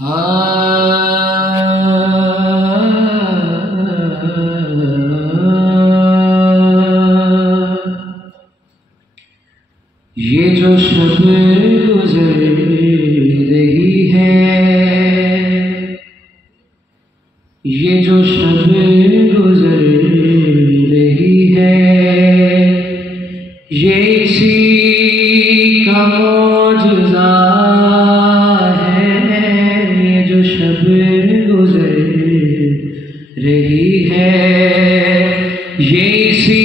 ये जो शब गुजर रही है, ये जो शब गुजर रही है, ये इसी का मौजज़ा है। ये जो शब गुजर रही है, ये इसी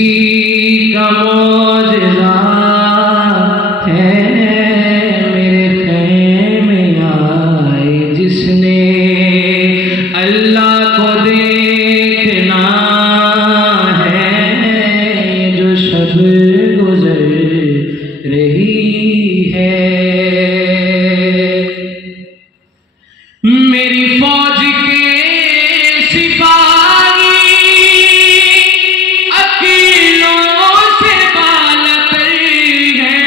का मौजज़ा है। मेरे ख़ैमे आए जिसने अल्लाह को देखना है। ये जो शब गुजर रही है, मेरी फौज के सिपाही अकीलों से बालतर हैं।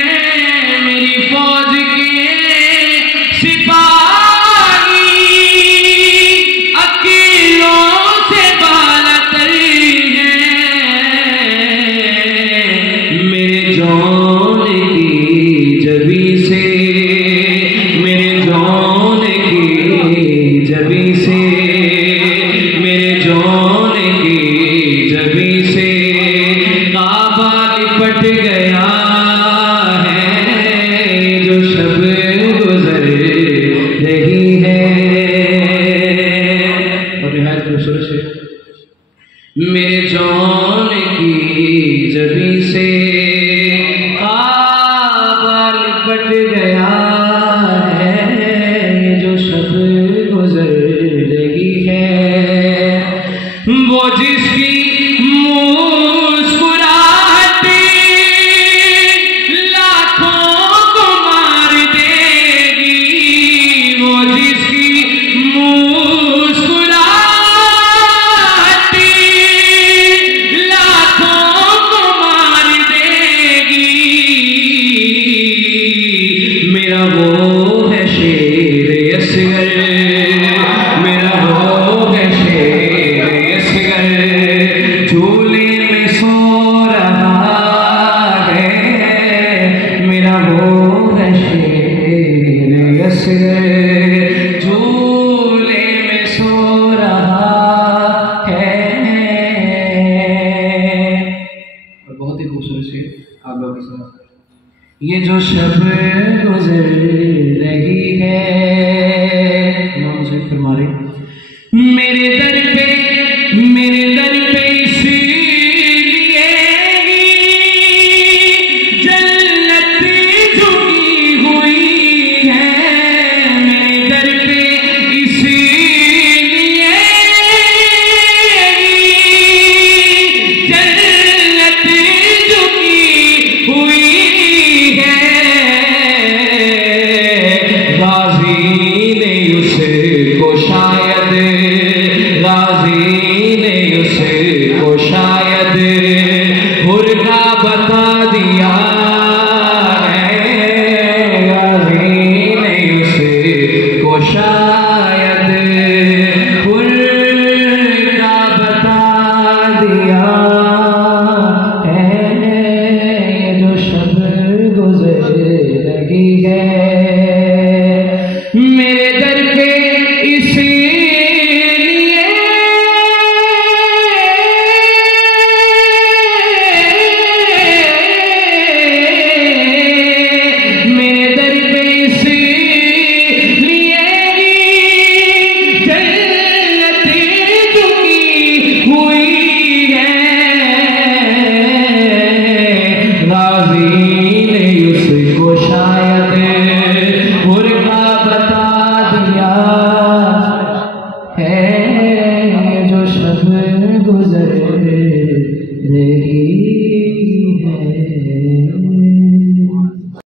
मेरी फौज के सिपाही अकीलों से बालतर हैं। मेरे जौन की जबी से, मेरे जौन की जबी से, मेरे जौन की जबी से काबा लिपट गया है। जो शब गुजर रही है, और निहायत खूबसूरत से मेरे जौन की जबी से काबा लिपट गया है। जो शब गुजर रही है, वो जिसकी मुस्कुराहट लाखों को मार देगी। वो जिसकी मुस्कुराहट लाखों को मार देगी। मेरा वो है शेर असगर, मेरा वो है शेर असगर, झूले में सो रहा है। मेरा वो है शेर असगर, झूले में सो रहा है। और बहुत ही खूबसूरत शेर आप लोगों के साथ। ये जो शब गुजर रही है, फरमा रहे मेरे दर पे, मेरे दर पे इसलिए जन्नत झुकी हुई है। मेरे दर पे इसलिए जन्नत झुकी हुई है। गाज़ी ने उसको शायद, गाज़ी ने उसको शायद हुर्गा बता दिया है। गाज़ी ने उसको शायद हुर्गा बता दिया है। जो शब गुजर रही है, मेरे दर पे इसलिए मेरे दर पे इसलिए जन्नत झुकी हुई है। गाज़ी ने उसको शायद हुर्गा बता दिया है। जो शब गुजर